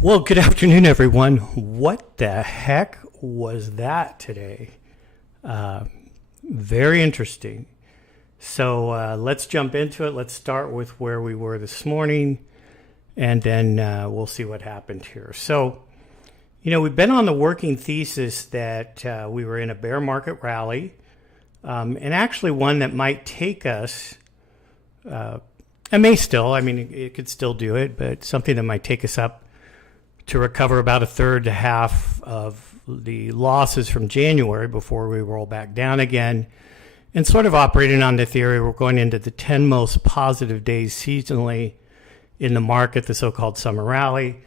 Well, good afternoon, everyone. What the heck was that today? Uh, Very interesting. So let's jump into it. Let's start with where we were this morning, and then we'll see what happened here. So, we've been on the working thesis that we were in a bear market rally, and actually one that might take us, it may still, it could still do it, but something that might take us up to recover about a third to half of the losses from January before we roll back down again, and sort of operating on the theory we're going into the 10 most positive days seasonally in the market, the so-called summer rally.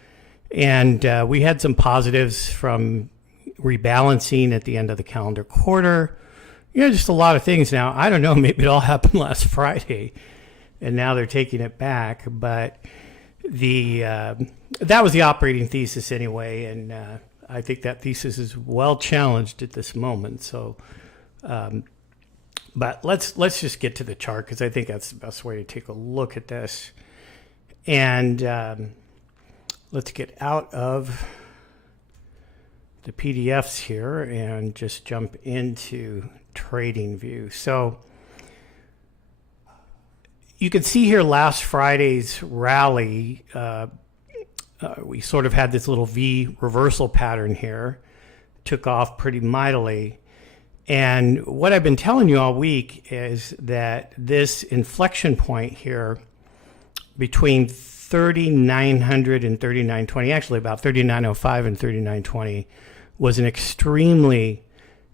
And we had some positives from rebalancing at the end of the calendar quarter. Just a lot of things. Now, I don't know, maybe it all happened last Friday, and now they're taking it back, but that was the operating thesis anyway, and I think that thesis is well challenged at this moment. So, but let's just get to the chart, because I think that's the best way to take a look at this. And let's get out of the PDFs here and just jump into TradingView. So you can see here last Friday's rally, we sort of had this little V reversal pattern here, took off pretty mightily. And what I've been telling you all week is that this inflection point here between 3,900 and 3,920, actually about 3,905 and 3,920, was an extremely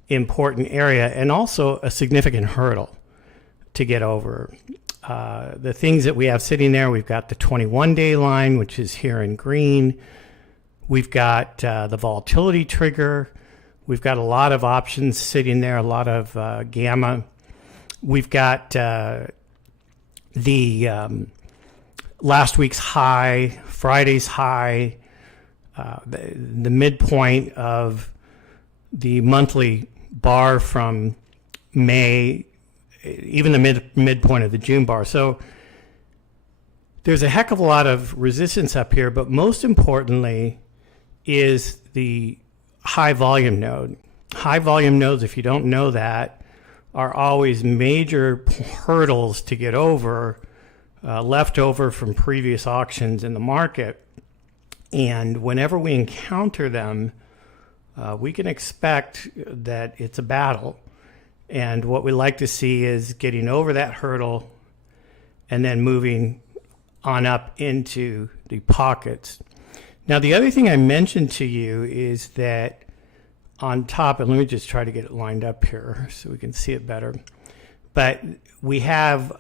important area and also a significant hurdle to get over. The things that we have sitting there, we've got the 21-day line, which is here in green. We've got the volatility trigger. We've got a lot of options sitting there, a lot of gamma. We've got the last week's high, Friday's high, the midpoint of the monthly bar from May, even the midpoint of the June bar. So there's a heck of a lot of resistance up here, but most importantly is the high volume node. High volume nodes, if you don't know that, are always major hurdles to get over, left over from previous auctions in the market. And whenever we encounter them, we can expect that it's a battle. And what we like to see is getting over that hurdle and then moving on up into the pockets. Now, the other thing I mentioned to you is that on top, and let me just try to get it lined up here so we can see it better. But we have,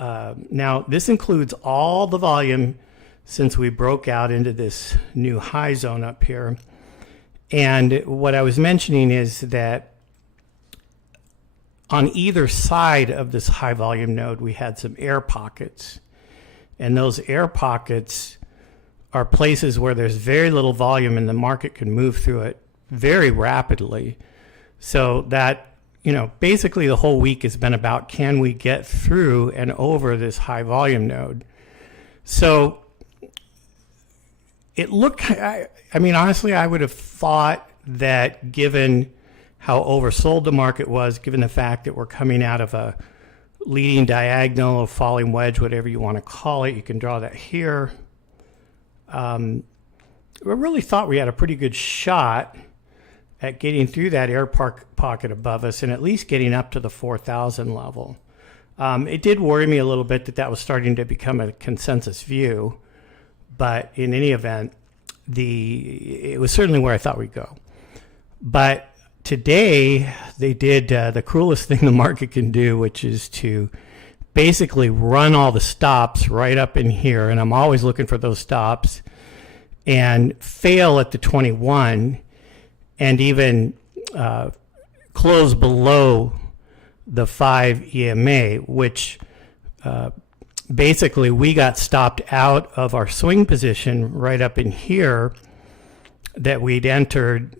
now this includes all the volume since we broke out into this new high zone up here. And what I was mentioning is that on either side of this high volume node, we had some air pockets. And those air pockets are places where there's very little volume and the market can move through it very rapidly. So that, basically the whole week has been about, can we get through and over this high volume node? So it looked, honestly, I would have thought that given how oversold the market was, given the fact that we're coming out of a leading diagonal, a falling wedge, whatever you want to call it, you can draw that here. We really thought we had a pretty good shot at getting through that air pocket above us and at least getting up to the 4,000 level. It did worry me a little bit that was starting to become a consensus view, but in any event, it was certainly where I thought we'd go. But today, they did the cruelest thing the market can do, which is to basically run all the stops right up in here, and I'm always looking for those stops, and fail at the 21, and even close below the 5 EMA, which basically we got stopped out of our swing position right up in here that we'd entered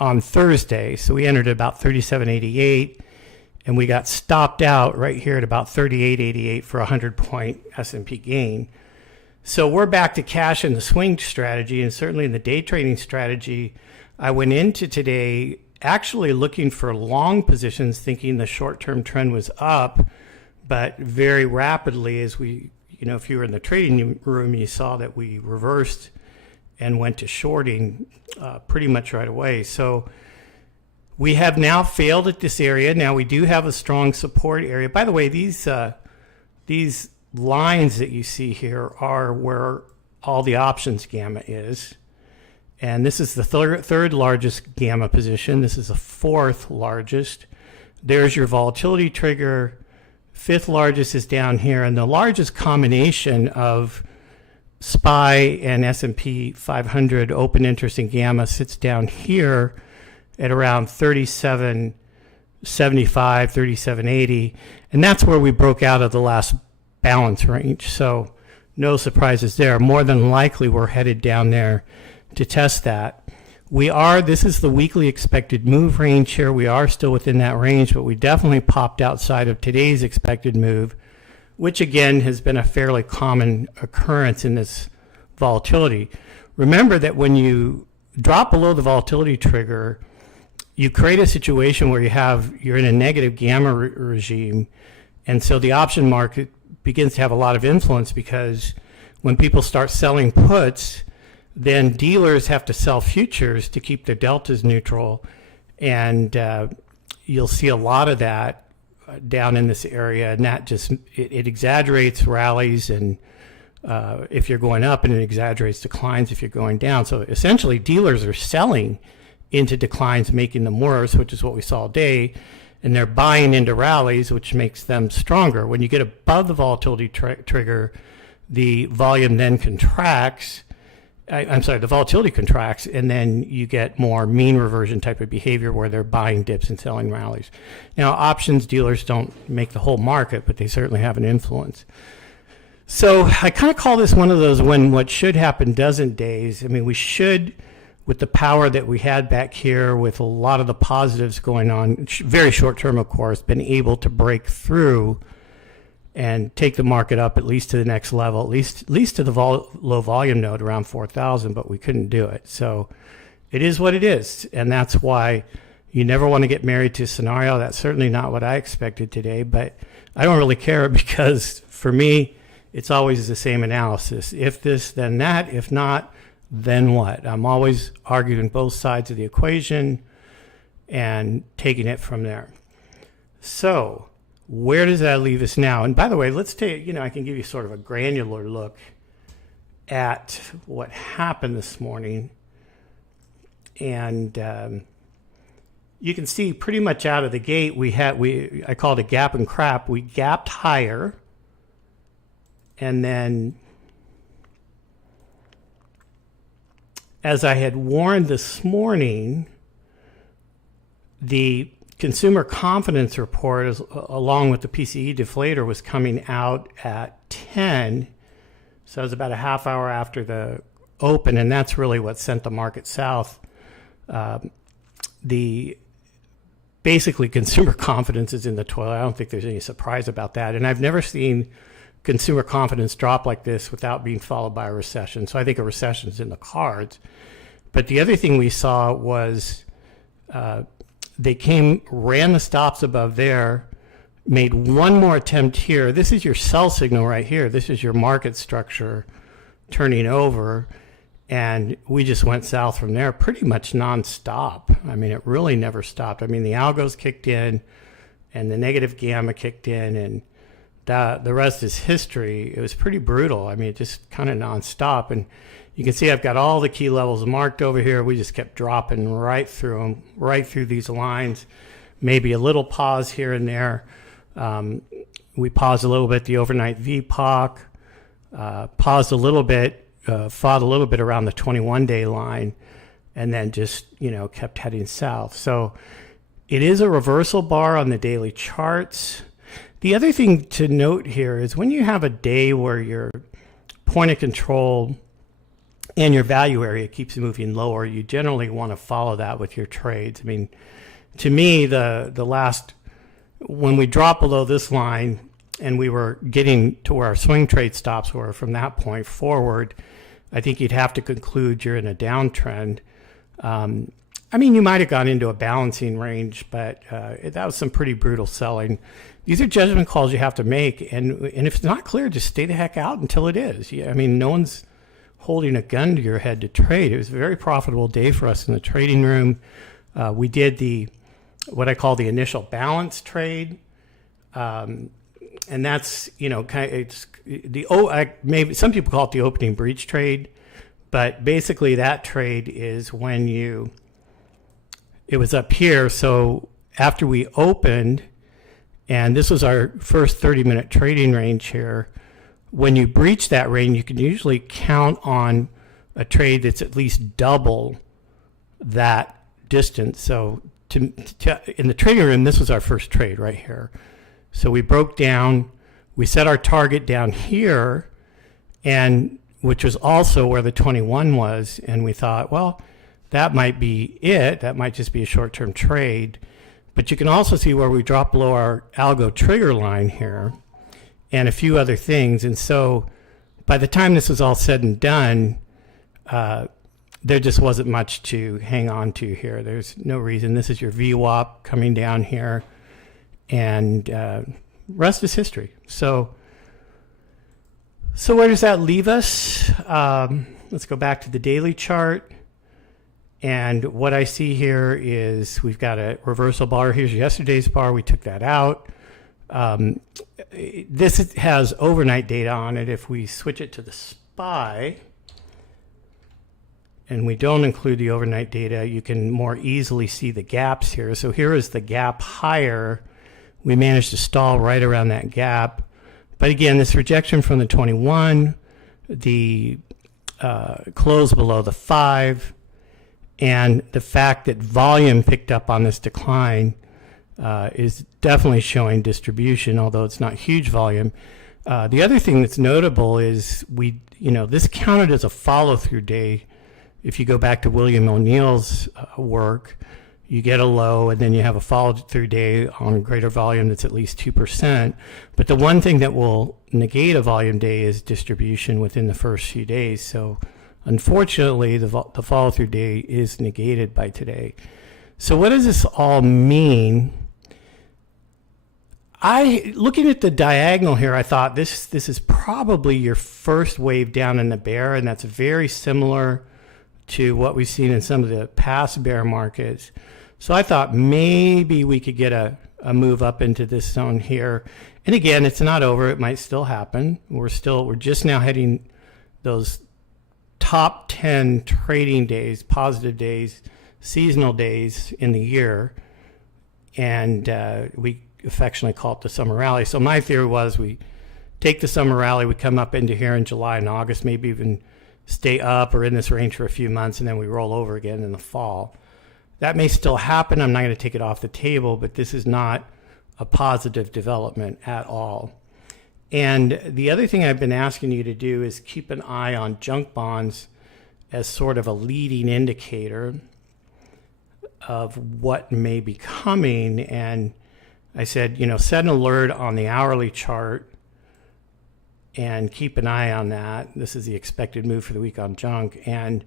on Thursday. So we entered at about 37.88, and we got stopped out right here at about 38.88 for a 100-point S&P gain. So we're back to cash in the swing strategy, and certainly in the day trading strategy, I went into today actually looking for long positions, thinking the short-term trend was up, but very rapidly as we, if you were in the trading room, you saw that we reversed and went to shorting pretty much right away. So we have now failed at this area. Now we do have a strong support area. By the way, these lines that you see here are where all the options gamma is. And this is the third largest gamma position. This is the fourth largest. There's your volatility trigger. Fifth largest is down here. And the largest combination of SPY and S&P 500 open interest in gamma sits down here at around 37.75, 37.80. And that's where we broke out of the last balance range. So no surprises there. More than likely, we're headed down there to test that. This is the weekly expected move range here. We are still within that range, but we definitely popped outside of today's expected move, which again has been a fairly common occurrence in this volatility. Remember that when you drop below the volatility trigger, you create a situation where you're in a negative gamma regime, and so the option market begins to have a lot of influence, because when people start selling puts, then dealers have to sell futures to keep their deltas neutral, and you'll see a lot of that down in this area, and that just it exaggerates rallies, and if you're going up, and it exaggerates declines if you're going down. So essentially, dealers are selling into declines, making them worse, which is what we saw today, and they're buying into rallies, which makes them stronger. When you get above the volatility trigger, the volume then contracts. The volatility contracts, and then you get more mean reversion type of behavior where they're buying dips and selling rallies. Now, options dealers don't make the whole market, but they certainly have an influence. So I kind of call this one of those when what should happen doesn't days. I mean, we should, with the power that we had back here, with a lot of the positives going on, very short term, of course, been able to break through and take the market up at least to the next level, at least to the low volume node around 4,000, but we couldn't do it. So it is what it is, and that's why you never want to get married to a scenario. That's certainly not what I expected today, but I don't really care, because for me, it's always the same analysis. If this, then that. If not, then what? I'm always arguing both sides of the equation and taking it from there. So where does that leave us now? And by the way, let's take, I can give you sort of a granular look at what happened this morning. And you can see pretty much out of the gate, I call it a gap and crap. We gapped higher, and then, as I had warned this morning, the consumer confidence report, along with the PCE deflator, was coming out at 10. So it was about a half hour after the open, and that's really what sent the market south. Basically, consumer confidence is in the toilet. I don't think there's any surprise about that. And I've never seen consumer confidence drop like this without being followed by a recession. So I think a recession is in the cards. But the other thing we saw was they ran the stops above there, made one more attempt here. This is your sell signal right here. This is your market structure turning over. And we just went south from there pretty much nonstop. I mean, it really never stopped. I mean, the algos kicked in and the negative gamma kicked in, and the rest is history. It was pretty brutal. I mean, it just kind of nonstop. And you can see I've got all the key levels marked over here. We just kept dropping right through them, right through these lines. Maybe a little pause here and there. We paused a little bit, the overnight VPOC, paused a little bit, fought a little bit around the 21-day line, and then just, kept heading south. So it is a reversal bar on the daily charts. The other thing to note here is when you have a day where your point of control and your value area keeps moving lower, you generally want to follow that with your trades. I mean, to me, when we drop below this line, and we were getting to where our swing trade stops were. From that point forward, I think you'd have to conclude you're in a downtrend. I mean, you might have gone into a balancing range, but that was some pretty brutal selling. These are judgment calls you have to make, and if it's not clear, just stay the heck out until it is. Yeah, I mean, no one's holding a gun to your head to trade. It was a very profitable day for us in the trading room. We did what I call the initial balance trade, and that's kind of maybe some people call it the opening breach trade, but basically that trade is when it was up here. So after we opened, and this was our first 30-minute trading range here, when you breach that range, you can usually count on a trade that's at least double that distance. So in the trading room, this was our first trade right here. So we broke down, we set our target down here, and which was also where the 21 was, and we thought, well, that might be it. That might just be a short-term trade. But you can also see where we dropped below our algo trigger line here and a few other things. And so by the time this was all said and done, there just wasn't much to hang on to here. There's no reason. This is your VWAP coming down here, and rest is history. So where does that leave us? Let's go back to the daily chart. And what I see here is we've got a reversal bar. Here's yesterday's bar. We took that out. This has overnight data on it. If we switch it to the SPY, and we don't include the overnight data, you can more easily see the gaps here. So here is the gap higher. We managed to stall right around that gap. But again, this rejection from the 21, the close below the 5, and the fact that volume picked up on this decline is definitely showing distribution, although it's not huge volume. The other thing that's notable is this counted as a follow-through day. If you go back to William O'Neill's work, you get a low and then you have a follow-through day on greater volume that's at least 2%. But the one thing that will negate a volume day is distribution within the first few days. So unfortunately, the follow-through day is negated by today. So what does this all mean? Looking at the diagonal here, I thought this is probably your first wave down in the bear, and that's very similar to what we've seen in some of the past bear markets. So I thought maybe we could get a move up into this zone here. And again, it's not over. It might still happen. We're just now hitting those top 10 trading days, positive days, seasonal days in the year. And we affectionately call it the summer rally. So my theory was we take the summer rally, we come up into here in July and August, maybe even stay up or in this range for a few months, and then we roll over again in the fall. That may still happen. I'm not going to take it off the table, but this is not a positive development at all. And the other thing I've been asking you to do is keep an eye on junk bonds as sort of a leading indicator of what may be coming. And I said, set an alert on the hourly chart and keep an eye on that. This is the expected move for the week on junk. And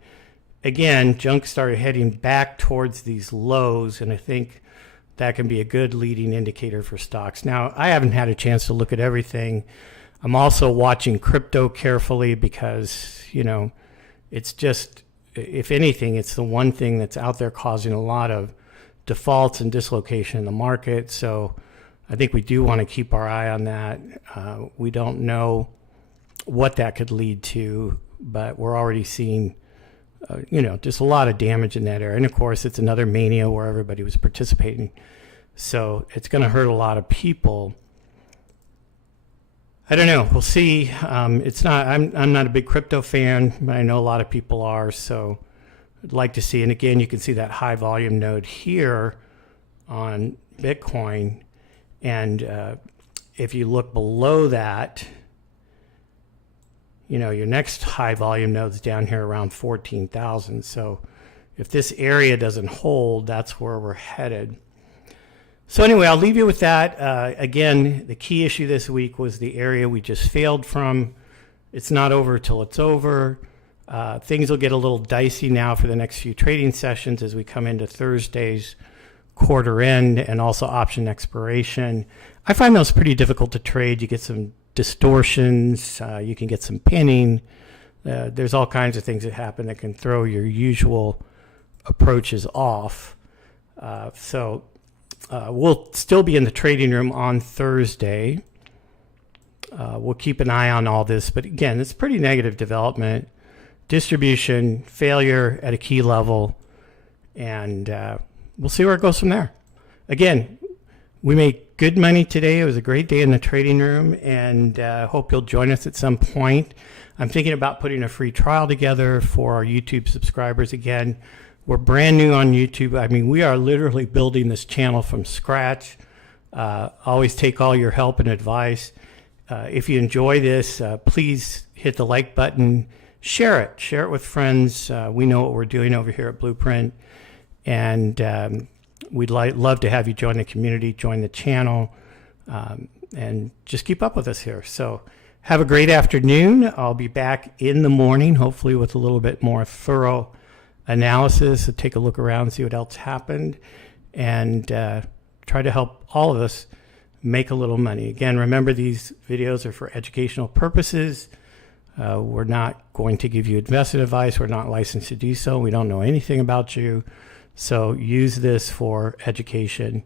again, junk started heading back towards these lows, and I think that can be a good leading indicator for stocks. Now, I haven't had a chance to look at everything. I'm also watching crypto carefully because, it's just, if anything, it's the one thing that's out there causing a lot of defaults and dislocation in the market. So I think we do want to keep our eye on that. We don't know what that could lead to, but we're already seeing, just a lot of damage in that area. And of course, it's another mania where everybody was participating. So it's going to hurt a lot of people. I don't know. We'll see. It's not. I'm not a big crypto fan, but I know a lot of people are. So I'd like to see. And again, you can see that high volume node here on Bitcoin. And if you look below that, your next high volume node's down here around 14,000. So if this area doesn't hold, that's where we're headed. So anyway, I'll leave you with that. Again, the key issue this week was the area we just failed from. It's not over till it's over. Things will get a little dicey now for the next few trading sessions as we come into Thursday's quarter end and also option expiration. I find those pretty difficult to trade. You get some distortions. You can get some pinning. There's all kinds of things that happen that can throw your usual approaches off. So we'll still be in the trading room on Thursday. We'll keep an eye on all this. But again, it's pretty negative development. Distribution, failure at a key level. And we'll see where it goes from there. Again, we made good money today. It was a great day in the trading room. And hope you'll join us at some point. I'm thinking about putting a free trial together for our YouTube subscribers again. We're brand new on YouTube. I mean, we are literally building this channel from scratch. Always take all your help and advice. If you enjoy this, please hit the like button. Share it with friends. We know what we're doing over here at Blueprint. And we'd love to have you join the community, join the channel, and just keep up with us here. So have a great afternoon. I'll be back in the morning, hopefully with a little bit more thorough analysis to take a look around, see what else happened, and try to help all of us make a little money. Again, remember these videos are for educational purposes. We're not going to give you investment advice. We're not licensed to do so. We don't know anything about you. So use this for education.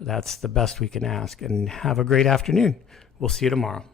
That's the best we can ask. And have a great afternoon. We'll see you tomorrow.